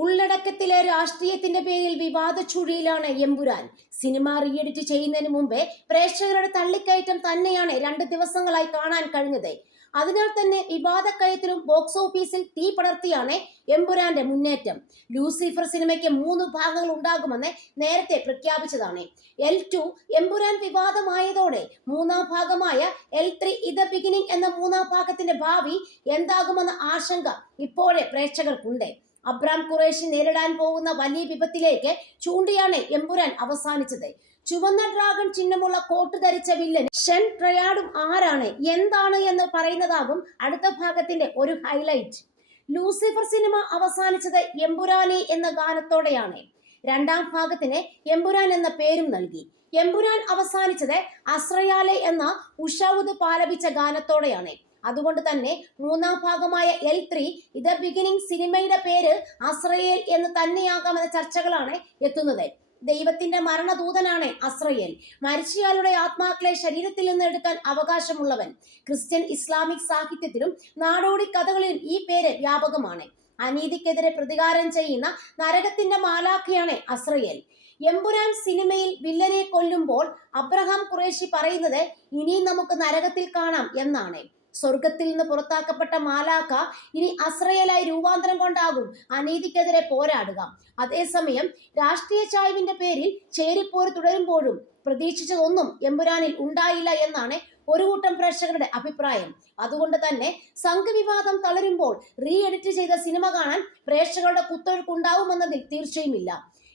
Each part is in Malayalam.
ഉള്ളടക്കത്തിലെ രാഷ്ട്രീയത്തിന്റെ പേരിൽ വിവാദ ചുഴിയിലാണ് എമ്പുരാൻ. സിനിമ റീഎഡിറ്റ് ചെയ്യുന്നതിന് മുമ്പേ പ്രേക്ഷകരുടെ തള്ളിക്കയറ്റം തന്നെയാണ് 2 ദിവസങ്ങളായി കാണാൻ കഴിഞ്ഞത്. അതിനാൽ തന്നെ വിവാദക്കയത്തിലും ബോക്സ് ഓഫീസിൽ തീ പടർത്തിയാണ് എമ്പുരാന്റെ മുന്നേറ്റം. ലൂസിഫർ സിനിമയ്ക്ക് 3 ഭാഗങ്ങൾ ഉണ്ടാകുമെന്ന് നേരത്തെ പ്രഖ്യാപിച്ചതാണ്. L2 എമ്പുരാൻ വിവാദമായതോടെ 3ാം ഭാഗമായ L3 ദ ബിഗിനിങ് എന്ന 3ാം ഭാഗത്തിന്റെ ഭാവി എന്താകുമെന്ന ആശങ്ക ഇപ്പോഴേ പ്രേക്ഷകർക്കുണ്ട്. അബ്രാം ഖുറേഷി നേരിടാൻ പോകുന്ന വലിയ വിപത്തിലേക്ക് ചൂണ്ടിയാണ് എമ്പുരാൻ അവസാനിച്ചത്. ചുവന്ന ഡ്രാഗൺ ചിഹ്നമുള്ള കോട്ട് ധരിച്ച വില്ലൻ ഷൻ ട്രയാഡും ആരാണ്, എന്താണ് എന്ന് പറയുന്നതാകും അടുത്ത ഭാഗത്തിന്റെ ഒരു ഹൈലൈറ്റ്. ലൂസിഫർ സിനിമ അവസാനിച്ചത് എമ്പുരാനെ എന്ന ഗാനത്തോടെയാണ്. 2ാം ഭാഗത്തിന് എമ്പുരാൻ എന്ന പേരും നൽകി. എമ്പുരാൻ അവസാനിച്ചത് അസ്രയാലെ എന്ന ഉഷൌദ് പാലപിച്ച ഗാനത്തോടെയാണ്. അതുകൊണ്ട് തന്നെ 3ാം ഭാഗമായ L3 ദ ബിഗിനിങ് സിനിമയുടെ പേര് അസ്രയേൽ എന്ന് തന്നെയാകാമെന്ന ചർച്ചകളാണ് എത്തുന്നത്. ദൈവത്തിന്റെ മരണദൂതനാണ് അസ്രയേൽ. മരിച്ചയാളുടെ ആത്മാക്കളെ ശരീരത്തിൽ നിന്ന് എടുക്കാൻ അവകാശമുള്ളവൻ. ക്രിസ്ത്യൻ ഇസ്ലാമിക് സാഹിത്യത്തിലും നാടോടി കഥകളിലും ഈ പേര് വ്യാപകമാണ്. അനീതിക്കെതിരെ പ്രതികാരം ചെയ്യുന്ന നരകത്തിന്റെ മാലാഖയാണ് അസ്രയേൽ. എമ്പുരാൻ സിനിമയിൽ വില്ലനെ കൊല്ലുമ്പോൾ അബ്രഹാം ഖുറേഷി പറയുന്നത് ഇനിയും നമുക്ക് നരകത്തിൽ കാണാം എന്നാണ്. സ്വർഗത്തിൽ നിന്ന് പുറത്താക്കപ്പെട്ട മാലാഖ ഇനി അസ്രയേലായി രൂപാന്തരം കൊണ്ടാകും അനീതിക്കെതിരെ പോരാടുക. അതേസമയം രാഷ്ട്രീയ ചായ്വിന്റെ പേരിൽ ചേരിപ്പോര് തുടരുമ്പോഴും പ്രതീക്ഷിച്ചതൊന്നും എമ്പുരാനിൽ ഉണ്ടായില്ല എന്നാണ് ഒരു കൂട്ടം പ്രേക്ഷകരുടെ അഭിപ്രായം. അതുകൊണ്ട് തന്നെ സംഘവിവാദം തളരുമ്പോൾ റീ എഡിറ്റ് ചെയ്ത സിനിമ കാണാൻ പ്രേക്ഷകരുടെ കുത്തൊഴുക്കുണ്ടാവുമെന്നതിൽ തീർച്ചയുമില്ല.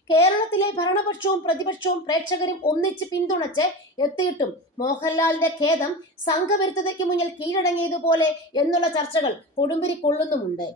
കേരളത്തിലെ ഭരണപക്ഷവും പ്രതിപക്ഷവും പ്രേക്ഷകരും ഒന്നിച്ച് പിന്തുണച്ച് എത്തിയിട്ടും മോഹൻലാലിന്റെ ഖേദം സംഘവിരുദ്ധതയ്ക്ക് മുന്നിൽ കീഴടങ്ങിയതുപോലെ എന്നുള്ള ചർച്ചകൾ കൊടുമ്പിരി കൊള്ളുന്നുമുണ്ട്.